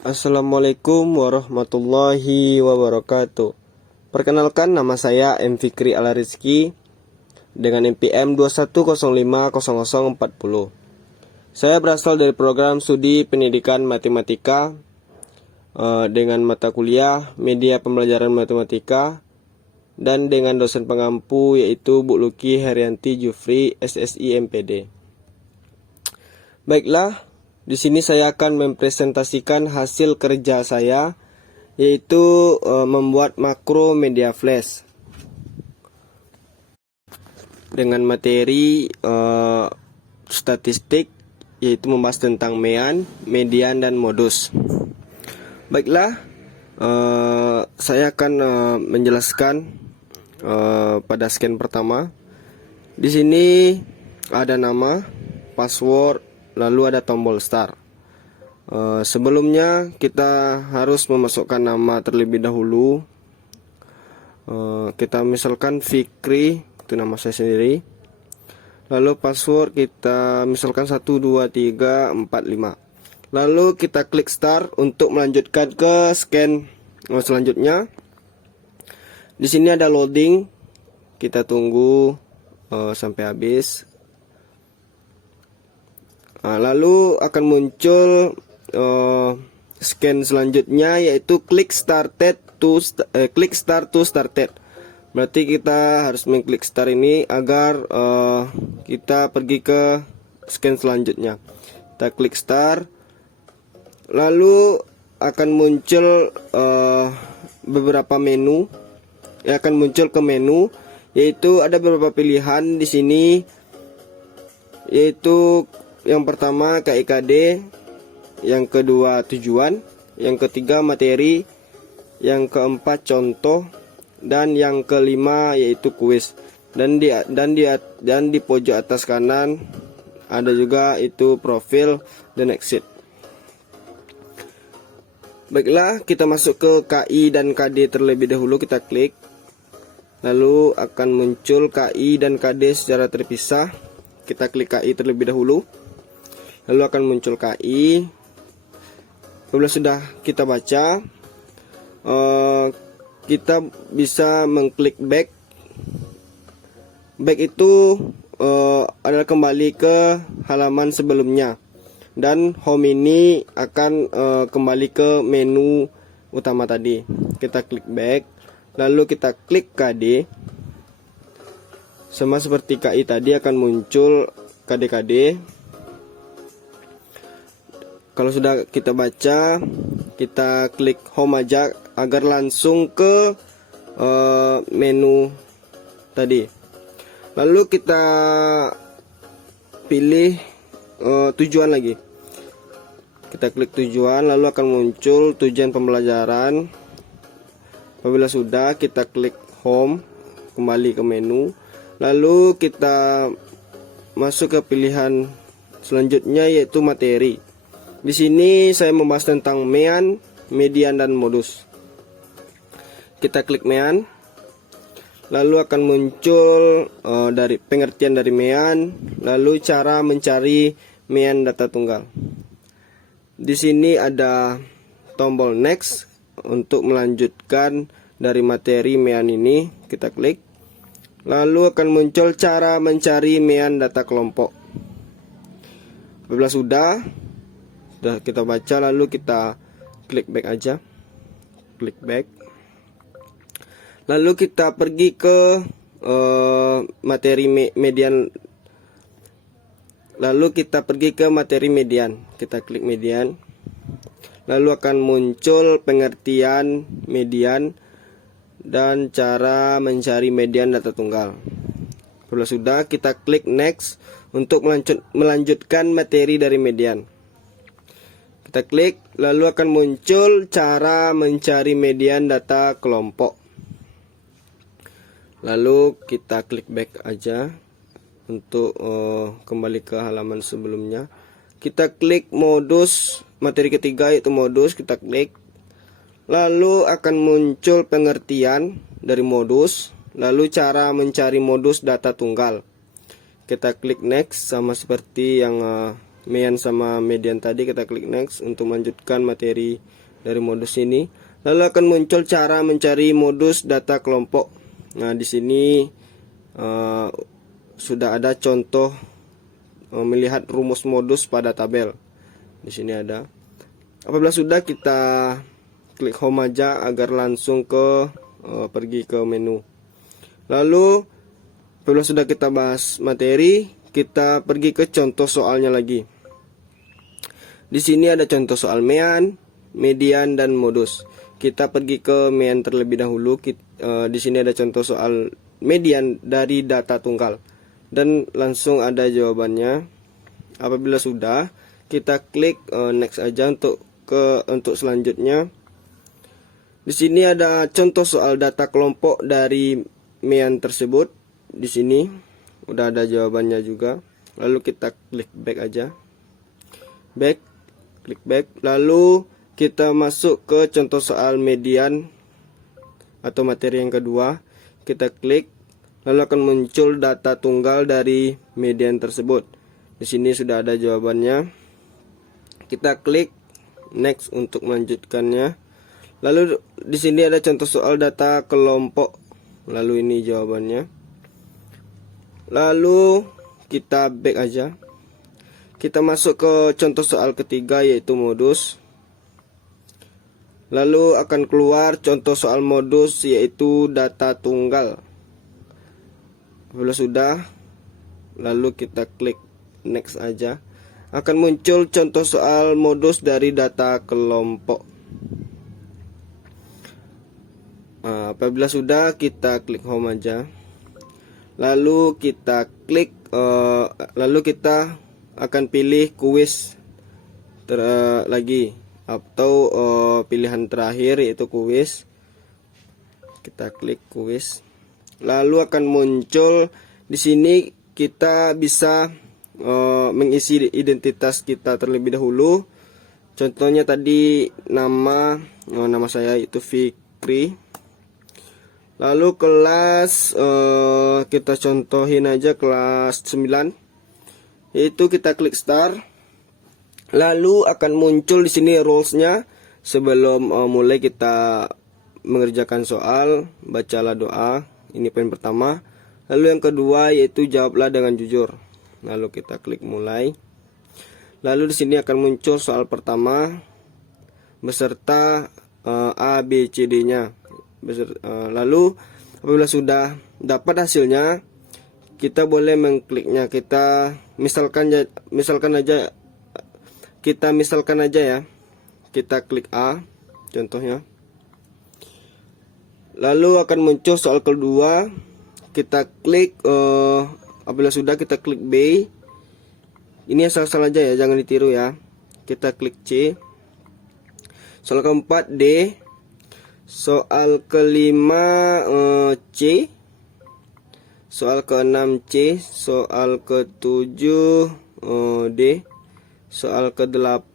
Assalamualaikum warahmatullahi wabarakatuh. Perkenalkan, nama saya M. Fikri Alarizki dengan NPM 21050040. Saya berasal dari program studi pendidikan matematika dengan mata kuliah media pembelajaran matematika dan dengan dosen pengampu yaitu Bu Luki Herianti Jufri SSI MPD. Baiklah, di sini saya akan mempresentasikan hasil kerja saya, yaitu membuat makro media flash dengan materi statistik, yaitu membahas tentang mean, median, dan modus. Baiklah, saya akan menjelaskan pada scan pertama. Di sini ada nama, password, lalu ada tombol start. Sebelumnya kita harus memasukkan nama terlebih dahulu. Kita misalkan Fikri, itu nama saya sendiri. Lalu password kita misalkan 12345. Lalu kita klik start untuk melanjutkan ke scan selanjutnya. Di sini ada loading. Kita tunggu sampai habis. Lalu akan muncul scan selanjutnya, yaitu klik start to started. Berarti kita harus mengklik start ini agar kita pergi ke scan selanjutnya. Kita klik start, lalu akan muncul beberapa menu. Akan muncul ke menu, yaitu ada beberapa pilihan di sini, yaitu yang pertama KIKD, yang kedua tujuan, yang ketiga materi, yang keempat contoh, dan yang kelima yaitu kuis. Dan di pojok atas kanan ada juga itu profil dan exit. Baiklah, kita masuk ke KI dan KD terlebih dahulu. Kita klik, lalu akan muncul KI dan KD secara terpisah. Kita klik KI terlebih dahulu, lalu akan muncul KI. Apabila sudah kita baca, kita bisa mengklik back. Back itu adalah kembali ke halaman sebelumnya, dan home ini akan kembali ke menu utama tadi. Kita klik back, lalu kita klik KD. Sama seperti KI tadi akan muncul KD-KD. Kalau sudah kita baca, kita klik home aja agar langsung ke menu tadi. Lalu kita pilih tujuan lagi. Kita klik tujuan, lalu akan muncul tujuan pembelajaran. Apabila sudah, kita klik home, kembali ke menu. Lalu kita masuk ke pilihan selanjutnya, yaitu materi. Di sini saya membahas tentang mean, median, dan modus. Kita klik mean, lalu akan muncul dari pengertian dari mean, lalu cara mencari mean data tunggal. Di sini ada tombol next untuk melanjutkan dari materi mean ini. Kita klik, lalu akan muncul cara mencari mean data kelompok. Apabila sudah kita baca, lalu kita klik back aja, klik back. Lalu kita pergi ke materi median. Lalu kita pergi ke materi median. Kita klik median. Lalu akan muncul pengertian median dan cara mencari median data tunggal. Kalau sudah, kita klik next untuk melanjutkan materi dari median. Kita klik, lalu akan muncul cara mencari median data kelompok. Lalu kita klik back aja untuk kembali ke halaman sebelumnya. Kita klik modus, materi ketiga yaitu modus. Kita klik, lalu akan muncul pengertian dari modus, lalu cara mencari modus data tunggal. Kita klik next, sama seperti yang Mean sama Median tadi, kita klik next untuk melanjutkan materi dari modus ini. Lalu akan muncul cara mencari modus data kelompok. Nah, di sini sudah ada contoh melihat rumus modus pada tabel. Di sini ada. Apabila sudah, kita klik home aja agar langsung pergi ke menu. Lalu apabila sudah kita bahas materi, kita pergi ke contoh soalnya lagi. Di sini ada contoh soal mean, median, dan modus. Kita pergi ke mean terlebih dahulu. Di sini ada contoh soal median dari data tunggal dan langsung ada jawabannya. Apabila sudah, kita klik next aja untuk selanjutnya. Di sini ada contoh soal data kelompok dari mean tersebut. Di sini udah ada jawabannya juga. Lalu kita klik back aja. Klik back. Lalu kita masuk ke contoh soal median atau materi yang kedua. Kita klik, lalu akan muncul data tunggal dari median tersebut. Di sini sudah ada jawabannya. Kita klik next untuk melanjutkannya. Lalu di sini ada contoh soal data kelompok. Lalu ini jawabannya. Lalu kita back aja. Kita masuk ke contoh soal ketiga, yaitu modus. Lalu akan keluar contoh soal modus, yaitu data tunggal. Apabila sudah, lalu kita klik next aja. Akan muncul contoh soal modus dari data kelompok. Apabila sudah, kita klik home aja. Lalu kita klik lalu kita akan pilih kuis lagi atau pilihan terakhir, yaitu kuis. Kita klik kuis. Lalu akan muncul di sini, kita bisa mengisi identitas kita terlebih dahulu. Contohnya tadi nama saya itu Fikri. Lalu kelas kita contohin aja kelas 9. Yaitu kita klik start. Lalu akan muncul di sini rules-nya. Sebelum mulai kita mengerjakan soal, bacalah doa. Ini poin pertama. Lalu yang kedua yaitu jawablah dengan jujur. Lalu kita klik mulai. Lalu di sini akan muncul soal pertama beserta A, B, C, D-nya. Lalu apabila sudah dapat hasilnya, kita boleh mengkliknya. Kita misalkan aja ya. Kita klik A contohnya. Lalu akan muncul soal kedua. Kita klik apabila sudah, kita klik B. Ini asal-asal aja ya, jangan ditiru ya. Kita klik C. Soal keempat D. Soal kelima C. Soal keenam C. Soal ketujuh D. Soal ke-8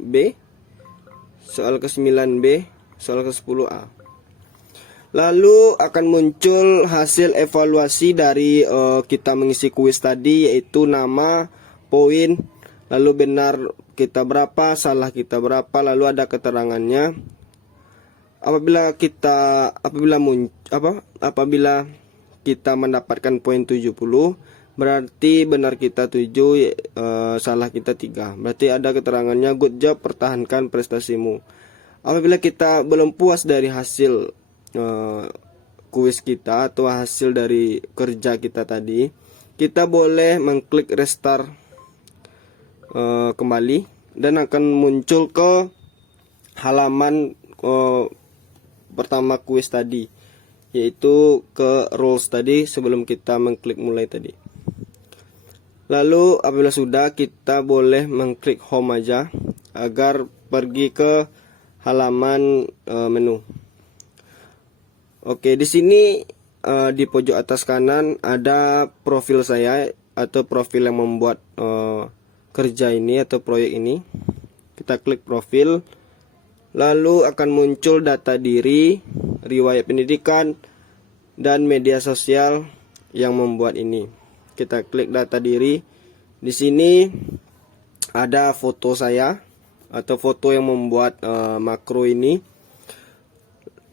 B. Soal ke-9 B. Soal ke-10 A. Lalu akan muncul hasil evaluasi dari kita mengisi kuis tadi, yaitu nama, poin, lalu benar kita berapa, salah kita berapa, lalu ada keterangannya. Apabila kita mendapatkan poin 70, berarti benar kita 7, salah kita 3. Berarti ada keterangannya, good job, pertahankan prestasimu. Apabila kita belum puas dari hasil kuis kita atau hasil dari kerja kita tadi, kita boleh mengklik restart kembali dan akan muncul ke halaman pertama kuis tadi, yaitu ke rules tadi sebelum kita mengklik mulai tadi. Lalu apabila sudah, kita boleh mengklik home aja agar pergi ke halaman menu. Oke, di sini di pojok atas kanan ada profil saya atau profil yang membuat kerja ini atau proyek ini. Kita klik profil. Lalu akan muncul data diri, riwayat pendidikan, dan media sosial yang membuat ini. Kita klik data diri. Di sini ada foto saya atau foto yang membuat makro ini.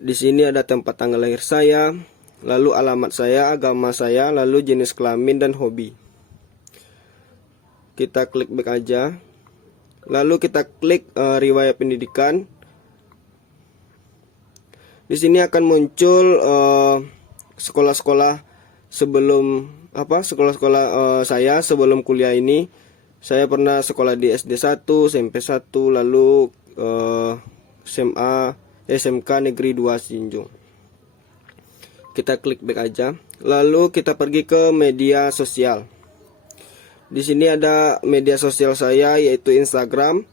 Di sini ada tempat tanggal lahir saya, lalu alamat saya, agama saya, lalu jenis kelamin dan hobi. Kita klik back aja. Lalu kita klik riwayat pendidikan. Di sini akan muncul sekolah-sekolah sebelum sekolah-sekolah saya sebelum kuliah ini. Saya pernah sekolah di SD 1, SMP 1, lalu SMA, SMK Negeri 2 Sinjung. Kita klik back aja. Lalu kita pergi ke media sosial. Di sini ada media sosial saya yaitu Instagram,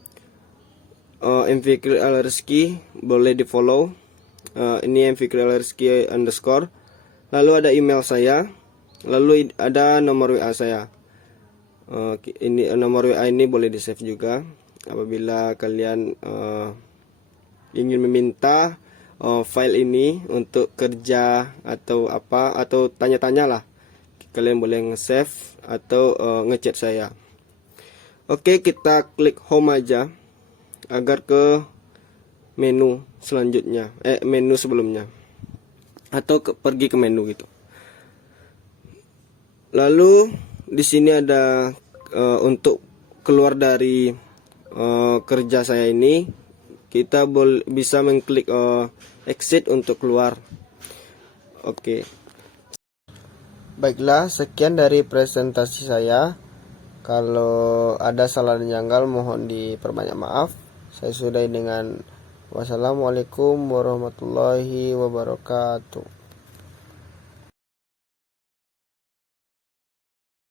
@mfikrialrizky, boleh di follow. Ini @mfikrialrizky_. Lalu ada email saya, lalu ada nomor WA saya. Ini nomor WA ini boleh di save juga apabila kalian ingin meminta file ini untuk kerja atau apa, atau tanya-tanya lah, kalian boleh nge-save atau ngechat saya. Oke, kita klik home aja agar ke menu selanjutnya, menu sebelumnya, atau pergi ke menu gitu. Lalu di sini ada untuk keluar dari kerja saya ini, kita bisa mengklik exit untuk keluar. Oke. Baiklah, sekian dari presentasi saya. Kalau ada salah dan janggal mohon diperbanyak maaf. Saya sudahi dengan wassalamualaikum warahmatullahi wabarakatuh.